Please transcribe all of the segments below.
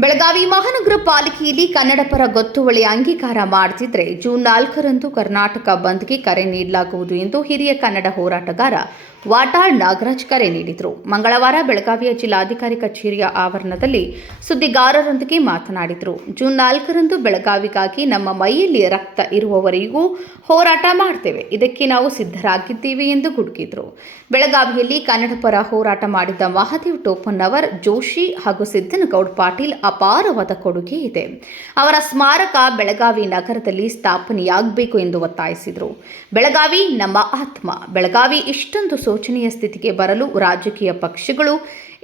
ಬೆಳಗಾವಿ ಮಹಾನಗರ ಪಾಲಿಕೆಯಲ್ಲಿ ಕನ್ನಡ ಪರ ಗೊತ್ತುವಳಿ ಅಂಗೀಕಾರ ಮಾಡದಿದ್ದರೆ ಜೂನ್ 4ರಂದು ಕರ್ನಾಟಕ ಬಂದ್ಗೆ ಕರೆ ನೀಡಲಾಗುವುದು ಎಂದು ಹಿರಿಯ ಕನ್ನಡ ಹೋರಾಟಗಾರ ವಾಟಾಳ್ ನಾಗರಾಜ್ ಕರೆ ನೀಡಿದರು. ಮಂಗಳವಾರ ಬೆಳಗಾವಿಯ ಜಿಲ್ಲಾಧಿಕಾರಿ ಕಚೇರಿಯ ಆವರಣದಲ್ಲಿ ಸುದ್ದಿಗಾರರೊಂದಿಗೆ ಮಾತನಾಡಿದರು. ಜೂನ್ 4ರಂದು ಬೆಳಗಾವಿಗಾಗಿ ನಮ್ಮ ಮೈಯಲ್ಲಿ ರಕ್ತ ಇರುವವರೆಗೂ ಹೋರಾಟ ಮಾಡ್ತೇವೆ, ಇದಕ್ಕೆ ನಾವು ಸಿದ್ಧರಾಗಿದ್ದೇವೆ ಎಂದು ಗುಡುಗಿದರು. ಬೆಳಗಾವಿಯಲ್ಲಿ ಕನ್ನಡ ಪರ ಹೋರಾಟ ಮಾಡಿದ ಮಹಾದೇವ್ ಟೋಪನ್ನವರ್, ಜೋಶಿ ಹಾಗೂ ಸಿದ್ದನಗೌಡ ಪಾಟೀಲ್ ಅಪಾರವಾದ ಕೊಡುಗೆ ಇದೆ. ಅವರ ಸ್ಮಾರಕ ಬೆಳಗಾವಿ ನಗರದಲ್ಲಿ ಸ್ಥಾಪನೆಯಾಗಬೇಕು ಎಂದು ಒತ್ತಾಯಿಸಿದರು. ಬೆಳಗಾವಿ ನಮ್ಮ ಆತ್ಮ. ಬೆಳಗಾವಿ ಇಷ್ಟೊಂದು ಶೋಚನೀಯ ಸ್ಥಿತಿಗೆ ಬರಲು ರಾಜಕೀಯ ಪಕ್ಷಗಳು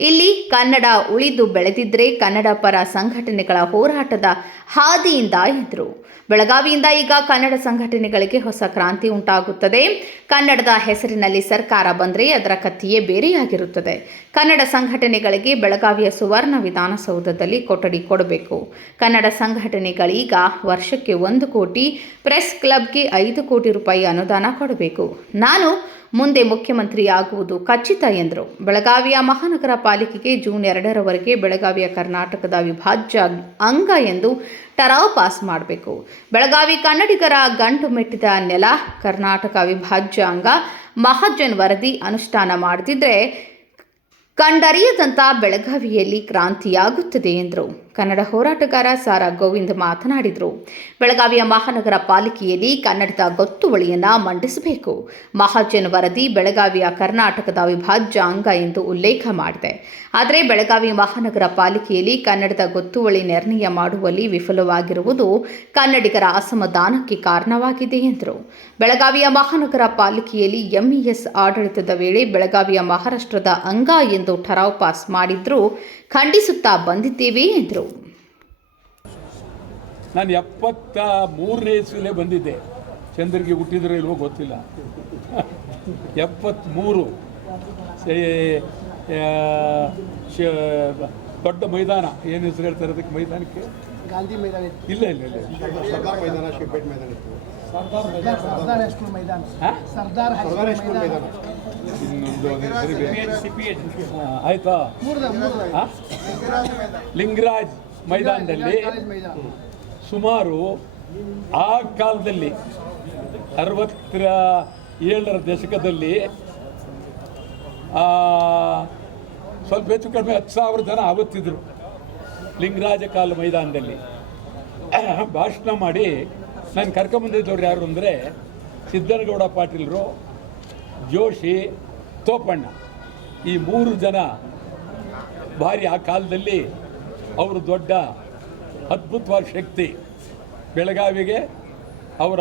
ಇಲ್ಲಿ ಕನ್ನಡ ಉಳಿದು ಬೆಳೆದಿದ್ದರೆ ಕನ್ನಡ ಪರ ಸಂಘಟನೆಗಳ ಹೋರಾಟದ ಹಾದಿಯಿಂದ ಎಂದರು. ಬೆಳಗಾವಿಯಿಂದ ಈಗ ಕನ್ನಡ ಸಂಘಟನೆಗಳಿಗೆ ಹೊಸ ಕ್ರಾಂತಿ ಉಂಟಾಗುತ್ತದೆ. ಕನ್ನಡದ ಹೆಸರಿನಲ್ಲಿ ಸರ್ಕಾರ ಬಂದರೆ ಅದರ ಕಥೆಯೇ ಬೇರೆಯಾಗಿರುತ್ತದೆ. ಕನ್ನಡ ಸಂಘಟನೆಗಳಿಗೆ ಬೆಳಗಾವಿಯ ಸುವರ್ಣ ವಿಧಾನಸೌಧದಲ್ಲಿ ಕೊಠಡಿ ಕೊಡಬೇಕು. ಕನ್ನಡ ಸಂಘಟನೆಗಳೀಗ ವರ್ಷಕ್ಕೆ 1 ಕೋಟಿ, ಪ್ರೆಸ್ ಕ್ಲಬ್ಗೆ 5 ಕೋಟಿ ರೂಪಾಯಿ ಅನುದಾನ ಕೊಡಬೇಕು. ನಾನು ಮುಂದೆ ಮುಖ್ಯಮಂತ್ರಿಯಾಗುವುದು ಖಚಿತ ಎಂದರು. ಬೆಳಗಾವಿಯ ಮಹಾನಗರ ಪಾಲಿಕೆಗೆ ಜೂನ್ 2ರವರೆಗೆ ಬೆಳಗಾವಿಯ ಕರ್ನಾಟಕದ ಅವಿಭಾಜ್ಯ ಅಂಗ ಎಂದು ಟರಾವ್ ಪಾಸ್ ಮಾಡಬೇಕು. ಬೆಳಗಾವಿ ಕನ್ನಡಿಗರ ಗಂಟು ಮೆಟ್ಟಿದ ನೆಲ. ಕರ್ನಾಟಕ ಅವಿಭಾಜ್ಯ ಅಂಗ. ಮಹಾಜನ್ ವರದಿ ಅನುಷ್ಠಾನ ಮಾಡದಿದ್ದರೆ ಕಂಡರಿಯದಂಥ ಬೆಳಗಾವಿಯಲ್ಲಿ ಕ್ರಾಂತಿಯಾಗುತ್ತದೆ ಎಂದರು. ಕನ್ನಡ ಹೋರಾಟಗಾರ ಸಾರಾ ಗೋವಿಂದ್ ಮಾತನಾಡಿದರು. ಬೆಳಗಾವಿಯ ಮಹಾನಗರ ಪಾಲಿಕೆಯಲ್ಲಿ ಕನ್ನಡದ ಗೊತ್ತುವಳಿಯನ್ನು ಮಂಡಿಸಬೇಕು. ಮಹಾಜನ್ ವರದಿ ಬೆಳಗಾವಿಯ ಕರ್ನಾಟಕದ ಅವಿಭಾಜ್ಯ ಅಂಗ ಎಂದು ಉಲ್ಲೇಖ ಮಾಡಿದೆ. ಆದರೆ ಬೆಳಗಾವಿ ಮಹಾನಗರ ಪಾಲಿಕೆಯಲ್ಲಿ ಕನ್ನಡದ ಗೊತ್ತುವಳಿ ನಿರ್ಣಯ ಮಾಡುವಲ್ಲಿ ವಿಫಲವಾಗಿರುವುದು ಕನ್ನಡಿಗರ ಅಸಮಾಧಾನಕ್ಕೆ ಕಾರಣವಾಗಿದೆ ಎಂದರು. ಬೆಳಗಾವಿಯ ಮಹಾನಗರ ಪಾಲಿಕೆಯಲ್ಲಿ ಎಂಇಎಸ್ ಆಡಳಿತದ ವೇಳೆ ಬೆಳಗಾವಿಯ ಮಹಾರಾಷ್ಟ್ರದ ಅಂಗ ಎಂದು ಠರಾವ್ ಪಾಸ್ ಮಾಡಿದ್ರೂ ಖಂಡಿಸುತ್ತಾ ಬಂದಿದ್ದೇವೆ ಎಂದರು. ನಾನು 73ನೇ ಇಸ್ವಿಲೇ ಬಂದಿದ್ದೆ. ಚಂದ್ರಿಗೆ ಹುಟ್ಟಿದ್ರೆ ಇಲ್ವೋ ಗೊತ್ತಿಲ್ಲ. 73 ದೊಡ್ಡ ಮೈದಾನ, ಏನು ಹೆಸರು ಹೇಳ್ತಾರೆ ಅದಕ್ಕೆ ಮೈದಾನಕ್ಕೆ? ಗಾಂಧಿ ಮೈದಾನ ಇಲ್ಲ ಇಲ್ಲ ಇಲ್ಲ ಸರ್ದಾರ್ ಮೈದಾನ, ಶಿವಪೇಟ್ ಮೈದಾನ ಇತ್ತು. ಸರ್ದಾರ್ ಹೈಸ್ಕೂಲ್ ಮೈದಾನ, ಸರ್ದಾರ್ ಹೈಸ್ಕೂಲ್ ಮೈದಾನ. ಇನ್ನೊಂದು ಆಯ್ತಾ? ಲಿಂಗರಾಜ್ ಮೈದಾನದಲ್ಲಿ ಸುಮಾರು ಆ ಕಾಲದಲ್ಲಿ 67ರ ದಶಕದಲ್ಲಿ ಸ್ವಲ್ಪ ಹೆಚ್ಚು ಕಡಿಮೆ 10,000 ಜನ ಆವತ್ತಿದ್ರು ಲಿಂಗರಾಜ ಕಾಲ ಮೈದಾನದಲ್ಲಿ. ಭಾಷಣ ಮಾಡಿ ನಾನು ಕರ್ಕೊಂಬಂದಿದ್ದವ್ರು ಯಾರು ಅಂದರೆ ಸಿದ್ದನಗೌಡ ಪಾಟೀಲರು, ಜೋಶಿ, ತೋಪಣ್ಣ. ಈ 3 ಜನ ಭಾರಿ ಆ ಕಾಲದಲ್ಲಿ ಅವರು ದೊಡ್ಡ ಅದ್ಭುತವಾದ ಶಕ್ತಿ. ಬೆಳಗಾವಿಗೆ ಅವರ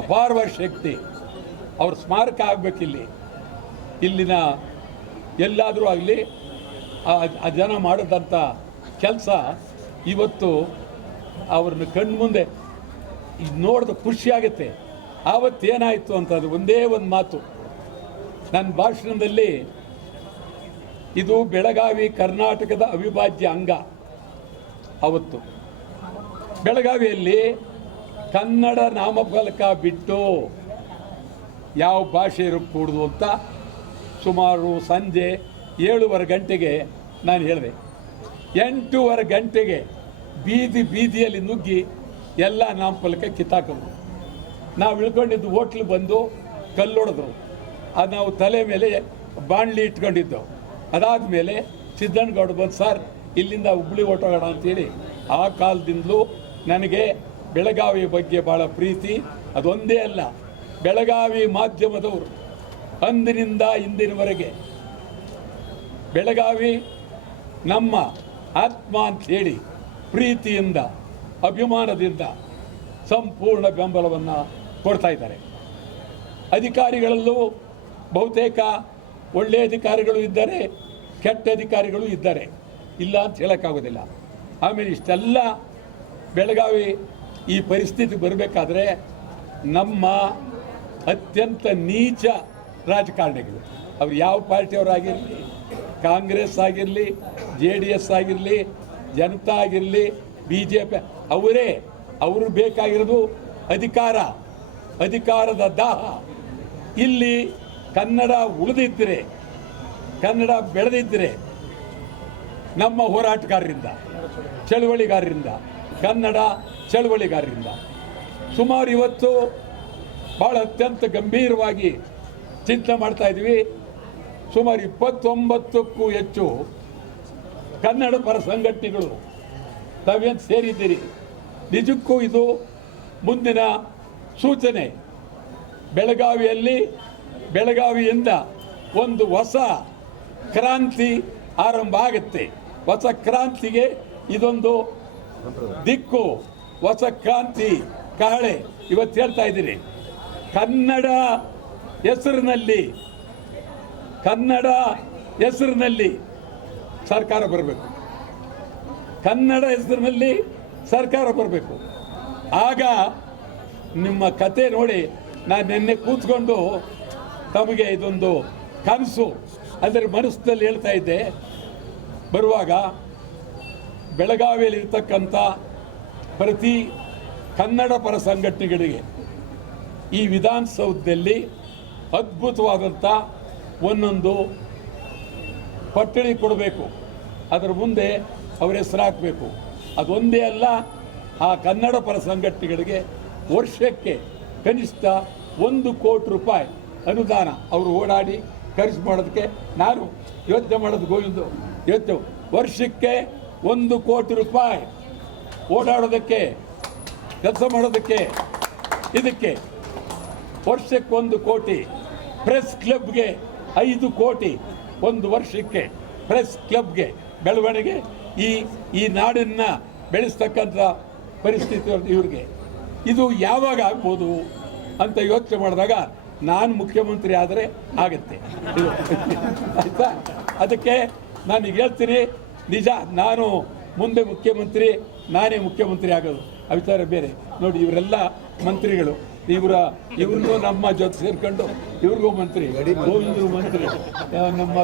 ಅಪಾರವಾದ ಶಕ್ತಿ. ಅವ್ರ ಸ್ಮಾರಕ ಆಗಬೇಕಿಲ್ಲಿ. ಇಲ್ಲಿನ ಎಲ್ಲಾದರೂ ಆಗಲಿ ಆ ಜನ ಮಾಡಿದಂಥ ಕೆಲಸ ಇವತ್ತು ಅವ್ರನ್ನ ಕಣ್ಮುಂದೆ ನೋಡಿದ ಖುಷಿಯಾಗುತ್ತೆ. ಆವತ್ತೇನಾಯಿತು ಅಂತಂದರೆ ಒಂದೇ ಒಂದು ಮಾತು ನನ್ನ ಭಾಷಣದಲ್ಲಿ, ಇದು ಬೆಳಗಾವಿ ಕರ್ನಾಟಕದ ಅವಿಭಾಜ್ಯ ಅಂಗ. ಅವತ್ತು ಬೆಳಗಾವಿಯಲ್ಲಿ ಕನ್ನಡ ನಾಮಫಲಕ ಬಿಟ್ಟು ಯಾವ ಭಾಷೆ ಇರக்கூಡುದು ಅಂತ ಸುಮಾರು ಸಂಜೆ 7:15 ಗಂಟೆಗೆ ನಾನು ಹೇಳಿದೆ. 8:15 ಗಂಟೆಗೆ ಬೀದಿಯಲ್ಲಿ ನುಗ್ಗಿ ಎಲ್ಲ ನಾಮಫಲಕ ಕಿತ್ತಾಕಿದ್ರು. ನಾವು ಇಳ್ಕೊಂಡಿದ್ದು ಹೋಟ್ಲು ಬಂದು ಕಲ್ಲೊಡೆದ್ರು. ಅದು ನಾವು ತಲೆ ಮೇಲೆ ಬಾಣಲಿ ಇಟ್ಕೊಂಡಿದ್ದೆವು. ಅದಾದಮೇಲೆ ಸಿದ್ದನಗೌಡ ಬಂದು, ಸರ್ ಇಲ್ಲಿಂದ ಹುಬ್ಳಿ ಹೊಟ್ಟೋಗೋಣ ಅಂತೇಳಿ. ಆ ಕಾಲದಿಂದಲೂ ನನಗೆ ಬೆಳಗಾವಿ ಬಗ್ಗೆ ಭಾಳ ಪ್ರೀತಿ. ಅದೊಂದೇ ಅಲ್ಲ, ಬೆಳಗಾವಿ ಮಾಧ್ಯಮದವರು ಅಂದಿನಿಂದ ಇಂದಿನವರೆಗೆ ಬೆಳಗಾವಿ ನಮ್ಮ ಆತ್ಮ ಅಂಥೇಳಿ ಪ್ರೀತಿಯಿಂದ ಅಭಿಮಾನದಿಂದ ಸಂಪೂರ್ಣ ಬೆಂಬಲವನ್ನು ಕೊಡ್ತಾ ಇದ್ದಾರೆ. ಅಧಿಕಾರಿಗಳಲ್ಲೂ ಬಹುತೇಕ ಒಳ್ಳೆಯ ಅಧಿಕಾರಿಗಳು ಇದ್ದಾರೆ, ಕೆಟ್ಟ ಅಧಿಕಾರಿಗಳು ಇದ್ದಾರೆ, ಇಲ್ಲ ಅಂತ ಹೇಳೋಕ್ಕಾಗೋದಿಲ್ಲ. ಆಮೇಲೆ ಇಷ್ಟೆಲ್ಲ ಬೆಳಗಾವಿ ಈ ಪರಿಸ್ಥಿತಿ ಬರಬೇಕಾದ್ರೆ ನಮ್ಮ ಅತ್ಯಂತ ನೀಚ ರಾಜಕಾರಣಿಗಳು, ಅವ್ರು ಯಾವ ಪಾರ್ಟಿಯವರಾಗಿರಲಿ, ಕಾಂಗ್ರೆಸ್ ಆಗಿರಲಿ, JDS ಆಗಿರಲಿ, ಜನತಾ ಆಗಿರಲಿ, BJP, ಅವರು ಬೇಕಾಗಿರೋದು ಅಧಿಕಾರದ ದಾಹ. ಇಲ್ಲಿ ಕನ್ನಡ ಉಳಿದಿದ್ದರೆ, ಕನ್ನಡ ಬೆಳೆದಿದ್ದರೆ ನಮ್ಮ ಹೋರಾಟಗಾರರಿಂದ, ಚಳುವಳಿಗಾರರಿಂದ, ಕನ್ನಡ ಚಳುವಳಿಗಾರರಿಂದ ಸುಮಾರು ಇವತ್ತು ಭಾಳ ಅತ್ಯಂತ ಗಂಭೀರವಾಗಿ ಚಿಂತನೆ ಮಾಡ್ತಾ ಇದ್ವಿ. ಸುಮಾರು 29ಕ್ಕೂ ಹೆಚ್ಚು ಕನ್ನಡ ಪರ ಸಂಘಟನೆಗಳು ತಾವೇನು ಸೇರಿದ್ದೀರಿ. ನಿಜಕ್ಕೂ ಇದು ಮುಂದಿನ ಸೂಚನೆ. ಬೆಳಗಾವಿಯಿಂದ ಒಂದು ಹೊಸ ಕ್ರಾಂತಿ ಆರಂಭ ಆಗುತ್ತೆ. ಹೊಸ ಕ್ರಾಂತಿಗೆ ಇದೊಂದು ದಿಕ್ಕು, ಹೊಸ ಕ್ರಾಂತಿ ಕಹಳೆ. ಇವತ್ತು ಹೇಳ್ತಾ ಇದ್ದೀರಿ, ಕನ್ನಡ ಹೆಸರಿನಲ್ಲಿ ಸರ್ಕಾರ ಬರಬೇಕು. ಕನ್ನಡ ಹೆಸರಿನಲ್ಲಿ ಸರ್ಕಾರ ಬರಬೇಕು. ಆಗ ನಿಮ್ಮ ಕತೆ ನೋಡಿ ನಾನು ನಿನ್ನೆ ಕೂತ್ಕೊಂಡು ತಮಗೆ ಇದೊಂದು ಕನಸು ಅಂದರೆ ಮನಸ್ಸಿನಲ್ಲಿ ಹೇಳ್ತಾ ಇದ್ದೆ. ಬರುವಾಗ ಬೆಳಗಾವಿಯಲ್ಲಿರ್ತಕ್ಕಂಥ ಪ್ರತಿ ಕನ್ನಡ ಪರ ಸಂಘಟನೆಗಳಿಗೆ ಈ ವಿಧಾನಸೌಧದಲ್ಲಿ ಅದ್ಭುತವಾದಂಥ ಒಂದೊಂದು ಪಟ್ಟಣಿ ಕೊಡಬೇಕು. ಅದರ ಮುಂದೆ ಅವರ ಹೆಸರು ಹಾಕಬೇಕು. ಅದೊಂದೇ ಅಲ್ಲ, ಆ ಕನ್ನಡ ಪರ ಸಂಘಟನೆಗಳಿಗೆ ವರ್ಷಕ್ಕೆ ಕನಿಷ್ಠ 1 ಕೋಟಿ ರೂಪಾಯಿ ಅನುದಾನ ಅವರು ಓಡಾಡಿ ಖರ್ಚು ಮಾಡೋದಕ್ಕೆ ನಾನು ಯೋಚನೆ ಮಾಡೋದು. ಗೋವಿಂದು ಇವತ್ತು ವರ್ಷಕ್ಕೆ 1 ಕೋಟಿ ರೂಪಾಯಿ ಓಡಾಡೋದಕ್ಕೆ, ಕೆಲಸ ಮಾಡೋದಕ್ಕೆ, ಇದಕ್ಕೆ ವರ್ಷಕ್ಕೆ 1 ಕೋಟಿ. ಪ್ರೆಸ್ ಕ್ಲಬ್ಗೆ 5 ಕೋಟಿ ಒಂದು ವರ್ಷಕ್ಕೆ. ಪ್ರೆಸ್ ಕ್ಲಬ್ಗೆ ಬೆಳವಣಿಗೆ, ಈ ನಾಡನ್ನು ಬೆಳೆಸ್ತಕ್ಕಂಥ ಪರಿಸ್ಥಿತಿ ಇವ್ರಿಗೆ. ಇದು ಯಾವಾಗ ಆಗ್ಬೋದು ಅಂತ ಯೋಚನೆ ಮಾಡಿದಾಗ ನಾನು ಮುಖ್ಯಮಂತ್ರಿ ಆದರೆ ಆಗುತ್ತೆ ಇದು. ಆಯಿತಾ? ಅದಕ್ಕೆ ನಾನೀಗ ಹೇಳ್ತೀನಿ, ನಿಜ ನಾನು ಮುಂದೆ ಮುಖ್ಯಮಂತ್ರಿ, ನಾನೇ ಮುಖ್ಯಮಂತ್ರಿ ಆಗೋದು. ಅವಿಚಾರ ಬೇರೆ ನೋಡಿ. ಇವರೆಲ್ಲ ಮಂತ್ರಿಗಳು, ಇವ್ರಿಗೂ ನಮ್ಮ ಜೊತೆ ಸೇರ್ಕೊಂಡು ಇವ್ರಿಗೂ ಮಂತ್ರಿ, ಗೋವಿಂದ್ರು ಮಂತ್ರಿ, ನಮ್ಮ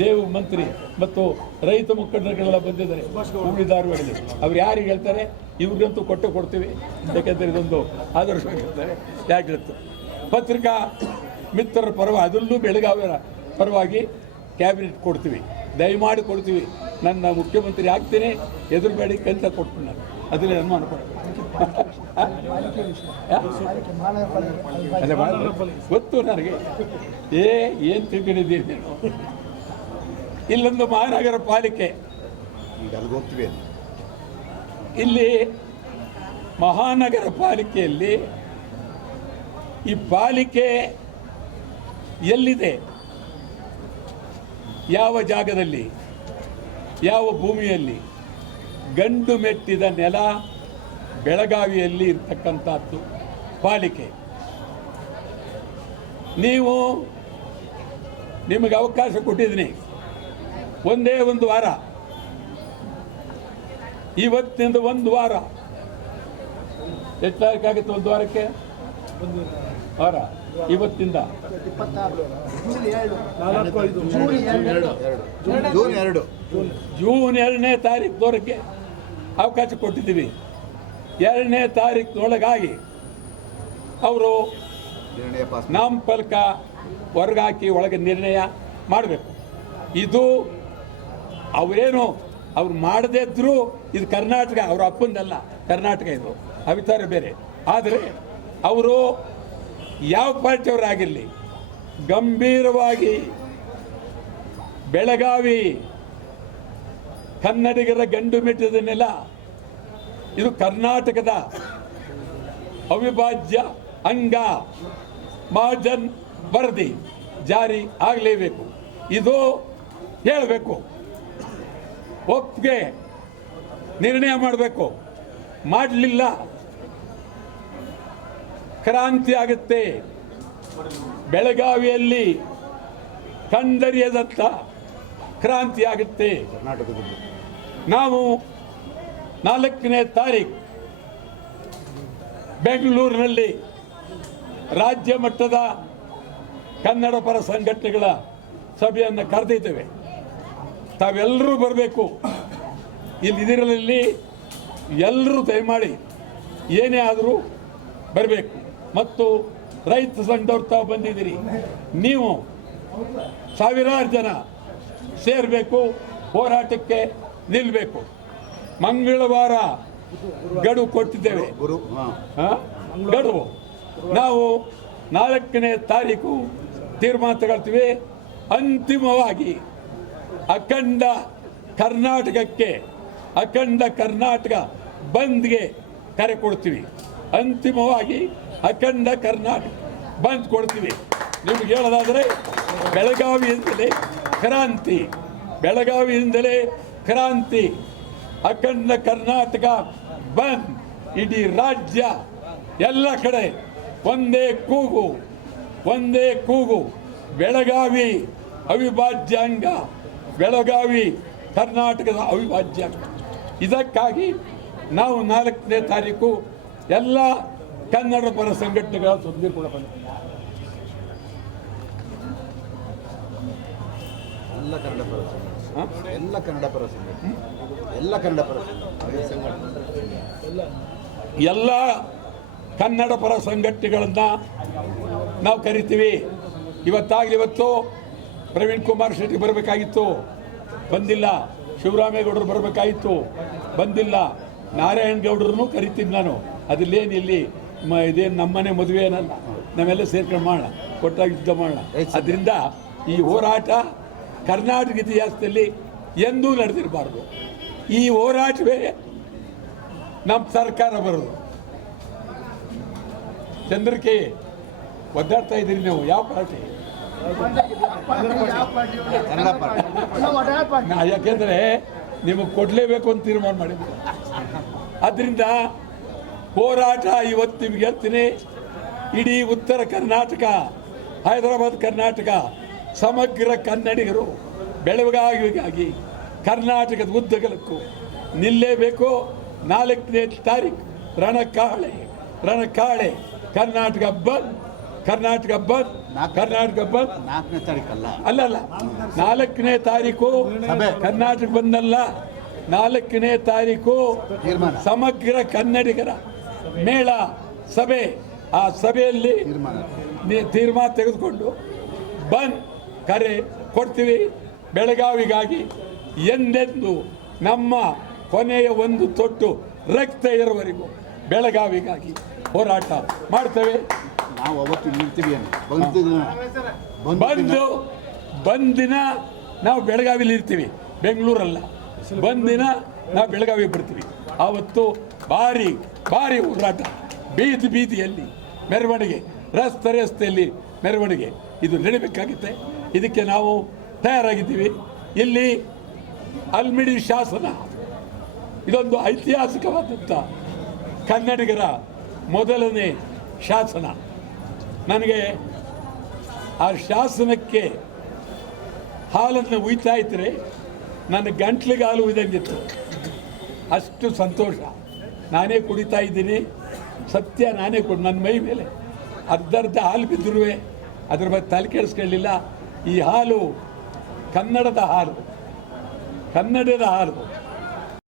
ದೇವ್ ಮಂತ್ರಿ ಮತ್ತು ರೈತ ಮುಖಂಡರುಗಳೆಲ್ಲ ಬಂದಿದ್ದಾರೆ ಹುಬ್ಬಳ್ಳಿ ಧಾರವಾಡದಲ್ಲಿ. ಅವ್ರು ಯಾರಿಗೆ ಹೇಳ್ತಾರೆ ಇವ್ರಿಗಂತೂ ಕೊಡ್ತೀವಿ. ಯಾಕೆಂದರೆ ಇದೊಂದು ಆದರ್ಶವಾಗಿರ್ತಾರೆ. ಯಾಕಿರುತ್ತೆ ಪತ್ರಿಕಾ ಮಿತ್ರರ ಪರವಾಗಿ, ಅದರಲ್ಲೂ ಬೆಳಗಾವಿಯ ಪರವಾಗಿ ಕ್ಯಾಬಿನೆಟ್ ಕೊಡ್ತೀವಿ, ದಯಮಾಡಿ ಕೊಡ್ತೀವಿ. ನನ್ನ ಮುಖ್ಯಮಂತ್ರಿ ಆಗ್ತೀನಿ, ಎದುರುಬೇಡಿ ಅಂತ ಕೊಡ್ತೀನಿ ನಾನು. ಅದರಲ್ಲಿ ಅನುಮಾನ ಗೊತ್ತು ನನಗೆ. ಏನು ತಿಳ್ಕೊಂಡಿದ್ದೀನಿ ನೀನು? ಇಲ್ಲೊಂದು ಮಹಾನಗರ ಪಾಲಿಕೆ, ಇಲ್ಲಿ ಮಹಾನಗರ ಪಾಲಿಕೆಯಲ್ಲಿ ಈ ಪಾಲಿಕೆ ಎಲ್ಲಿದೆ, ಯಾವ ಜಾಗದಲ್ಲಿ, ಯಾವ ಭೂಮಿಯಲ್ಲಿ? ಗಂಡು ಮೆಟ್ಟಿದ ನೆಲ ಬೆಳಗಾವಿಯಲ್ಲಿ ಇರ್ತಕ್ಕಂಥದ್ದು ಪಾಲಿಕೆ. ನಿಮಗೆ ಅವಕಾಶ ಕೊಟ್ಟಿದ್ದೀನಿ, ಒಂದೇ ಒಂದು ವಾರ, ಇವತ್ತಿನಿಂದ 1 ವಾರ. ಎಷ್ಟು ತಾರೀಕಾಗುತ್ತೆ? 1 ವಾರಕ್ಕೆ ವಾರ. ಇವತ್ತಿಂದ ಜೂನ್ 2ನೇ ತಾರೀಕಿನವರೆಗೆ ಅವಕಾಶ ಕೊಟ್ಟಿದ್ದೀವಿ. 2ನೇ ತಾರೀಕಿನೊಳಗಾಗಿ ಅವರು ನಾಮಫಲಕ ಹೊರಗಾಕಿ ಒಳಗೆ ನಿರ್ಣಯ ಮಾಡಬೇಕು. ಇದು ಅವ್ರು ಮಾಡದೇ ಇದ್ದರೂ ಇದು ಕರ್ನಾಟಕ, ಅವ್ರ ಅಪ್ಪಂದಲ್ಲ, ಕರ್ನಾಟಕ ಇದು. ಅವಿಚಾರ ಬೇರೆ. ಆದರೆ ಅವರು ಯಾವ ಪಾರ್ಟಿಯವರಾಗಿರಲಿ, ಗಂಭೀರವಾಗಿ ಬೆಳಗಾವಿ ಕನ್ನಡಿಗರ ಗಂಡು ಮೆಟ್ಟಿದ ನೆಲ, ಇದು ಕರ್ನಾಟಕದ ಅವಿಭಾಜ್ಯ ಅಂಗ. ಮಹಾಜನ್ ವರದಿ ಜಾರಿ ಆಗಲೇಬೇಕು. ಇದು ಹೇಳಬೇಕು, ಒಪ್ಪಿಗೆ ನಿರ್ಣಯ ಮಾಡಬೇಕು. ಮಾಡಲಿಲ್ಲ ಕ್ರಾಂತಿ ಆಗುತ್ತೆ. ಬೆಳಗಾವಿಯಲ್ಲಿ ಕಂಡರಿಯದಂಥ ಕ್ರಾಂತಿ ಆಗುತ್ತೆ. ನಾವು 4ನೇ ತಾರೀಕು ಬೆಂಗಳೂರಿನಲ್ಲಿ ರಾಜ್ಯ ಮಟ್ಟದ ಕನ್ನಡ ಪರ ಸಂಘಟನೆಗಳ ಸಭೆಯನ್ನು ಕರೆದಿದ್ದೇವೆ. ತಾವೆಲ್ಲರೂ ಬರಬೇಕು. ಇದರಲ್ಲಿ ಎಲ್ಲರೂ ದಯಮಾಡಿ ಏನೇ ಆದರೂ ಬರಬೇಕು. ಮತ್ತು ರೈತ ಸಂಘದವ್ರು ತಾವು ಬಂದಿದ್ದೀರಿ, ನೀವು ಸಾವಿರಾರು ಜನ ಸೇರಬೇಕು, ಹೋರಾಟಕ್ಕೆ ನಿಲ್ಲಬೇಕು. ಮಂಗಳವಾರ ಗಡುವು ಕೊಟ್ಟಿದ್ದೇವೆ. ಗಡುವು ನಾವು 4ನೇ ತಾರೀಕು ತೀರ್ಮಾನ ತಗೊಳ್ತೀವಿ. ಅಂತಿಮವಾಗಿ ಅಖಂಡ ಕರ್ನಾಟಕ ಬಂದ್ಗೆ ಕರೆ ಕೊಡ್ತೀವಿ. ಅಂತಿಮವಾಗಿ ಅಖಂಡ ಕರ್ನಾಟಕ ಬಂದ್ ಕೊಡ್ತೀವಿ. ನಿಮ್ಗೆ ಹೇಳೋದಾದರೆ ಬೆಳಗಾವಿಯಿಂದಲೇ ಕ್ರಾಂತಿ, ಅಖಂಡ ಕರ್ನಾಟಕ ಬಂದ್, ಇಡೀ ರಾಜ್ಯ ಎಲ್ಲ ಕಡೆ ಒಂದೇ ಕೂಗು, ಬೆಳಗಾವಿ ಅವಿಭಾಜ್ಯ ಅಂಗ, ಬೆಳಗಾವಿ ಕರ್ನಾಟಕದ ಅವಿಭಾಜ್ಯ ಅಂಗ. ಇದಕ್ಕಾಗಿ ನಾವು 4ನೇ ತಾರೀಕು ಎಲ್ಲ ಕನ್ನಡ ಪರ ಸಂಘಟನೆಗಳ ಸುದ್ದಿ ಕೂಡ ಬಂದಿದೆ. ಎಲ್ಲ ಕನ್ನಡ ಪರ ಕನ್ನಡ ಪರ ಸಂಘಟನೆಗಳನ್ನು ನಾವು ಕರಿತೀವಿ. ಇವತ್ತು ಪ್ರವೀಣ್ ಕುಮಾರ್ ಶೆಟ್ಟಿ ಬರಬೇಕಾಗಿತ್ತು, ಬಂದಿಲ್ಲ. ಶಿವರಾಮೇಗೌಡರು ಬರಬೇಕಾಗಿತ್ತು, ಬಂದಿಲ್ಲ. ನಾರಾಯಣಗೌಡರನ್ನು ಕರಿತೀನಿ ನಾನು. ಅದ್ರಲ್ಲೇನು ಇಲ್ಲಿ ಇದೇನು ನಮ್ಮನೆ ಮದುವೆ ಏನಲ್ಲ, ನಾವೆಲ್ಲ ಸೇರ್ಕೊಂಡು ಮಾಡೋಣ, ಒಟ್ಟಾಗಿ ಯುದ್ಧ ಮಾಡೋಣ. ಅದರಿಂದ ಈ ಹೋರಾಟ ಕರ್ನಾಟಕ ಇತಿಹಾಸದಲ್ಲಿ ಎಂದೂ ನಡೆದಿರಬಾರ್ದು. ಈ ಹೋರಾಟವೇ ನಮ್ಮ ಸರ್ಕಾರ ಬರೋದು. ಚಂದ್ರಕ್ಕೆ ಒದ್ದಾಡ್ತಾ ಇದ್ದೀರಿ ನೀವು. ಯಾವ ಪಾರ್ಟಿ? ಯಾಕೆಂದರೆ ನಿಮಗೆ ಕೊಡಲೇಬೇಕು ಅಂತ ತೀರ್ಮಾನ ಮಾಡಿದ್ರು. ಆದ್ದರಿಂದ ಹೋರಾಟ ಇವತ್ತು ನಿಮ್ಗೆ ಹೇಳ್ತೀನಿ. ಇಡೀ ಉತ್ತರ ಕರ್ನಾಟಕ, ಹೈದರಾಬಾದ್ ಕರ್ನಾಟಕ, ಸಮಗ್ರ ಕನ್ನಡಿಗರು ಬೆಳವಣಿಗೆಗಾಗಿ ಕರ್ನಾಟಕದ ಉದ್ದಗಲಕ್ಕೂ ನಿಲ್ಲೇಬೇಕು. 4ನೇ ತಾರೀಕು ರಣಕಾಳೆ ಕರ್ನಾಟಕ ಬಂದ್. 4ನೇ ತಾರೀಕಲ್ಲ, ಅಲ್ಲಲ್ಲ, 4ನೇ ತಾರೀಕು ಕರ್ನಾಟಕ ಬಂದಲ್ಲ, 4ನೇ ತಾರೀಕು ಸಮಗ್ರ ಕನ್ನಡಿಗರ ಮೇಳ ಸಭೆ. ಆ ಸಭೆಯಲ್ಲಿ ತೀರ್ಮಾನ ತೆಗೆದುಕೊಂಡು ಬಂದ್ ಕರೆ ಕೊಡ್ತೀವಿ. ಬೆಳಗಾವಿಗಾಗಿ ಎಂದೆಂದು ನಮ್ಮ ಕೊನೆಯ ಒಂದು ತೊಟ್ಟು ರಕ್ತ ಇರುವವರೆಗೂ ಬೆಳಗಾವಿಗಾಗಿ ಹೋರಾಟ ಮಾಡ್ತೇವೆ. ನಾವು ಅವತ್ತು ನಿಲ್ತೀವಿ. ಬಂದಿನ ನಾವು ಬೆಳಗಾವಿಲಿ ಇರ್ತೀವಿ, ಬೆಂಗಳೂರಲ್ಲ. ಬಂದಿನ ನಾವು ಬೆಳಗಾವಿ ಬರ್ತೀವಿ. ಆವತ್ತು ಭಾರಿ ಹೋರಾಟ, ಬೀದಿಯಲ್ಲಿ ಮೆರವಣಿಗೆ, ರಸ್ತೆಯಲ್ಲಿ ಮೆರವಣಿಗೆ ಇದು ನಡೀಬೇಕಾಗುತ್ತೆ. ಇದಕ್ಕೆ ನಾವು ತಯಾರಾಗಿದ್ದೀವಿ. ಇಲ್ಲಿ ಅಲ್ಮಿಡಿ ಶಾಸನ, ಇದೊಂದು ಐತಿಹಾಸಿಕವಾದಂಥ ಕನ್ನಡಿಗರ ಮೊದಲನೇ ಶಾಸನ. ನನಗೆ ಆ ಶಾಸನಕ್ಕೆ ಹಾಲನ್ನು ಉಯ್ತಾ ಇದ್ದರೆ ನನ್ನ ಗಂಟ್ಲಿಗೆ ಹಾಲು ಉಯ್ದಂಗಿತ್ತು. ಅಷ್ಟು ಸಂತೋಷ. ನಾನೇ ಕುಡಿತಾ ಇದ್ದೀನಿ, ಸತ್ಯ ನಾನೇ ನನ್ನ ಮೈ ಮೇಲೆ ಅರ್ಧ ಹಾಲು ಬಿದ್ದರೂ ಅದ್ರ ಬಗ್ಗೆ ತಲೆ ಕೆಡಿಸ್ಕೊಳ್ಳಿಲ್ಲ. ಈ ಹಾಲು ಕನ್ನಡದ ಹಾಲು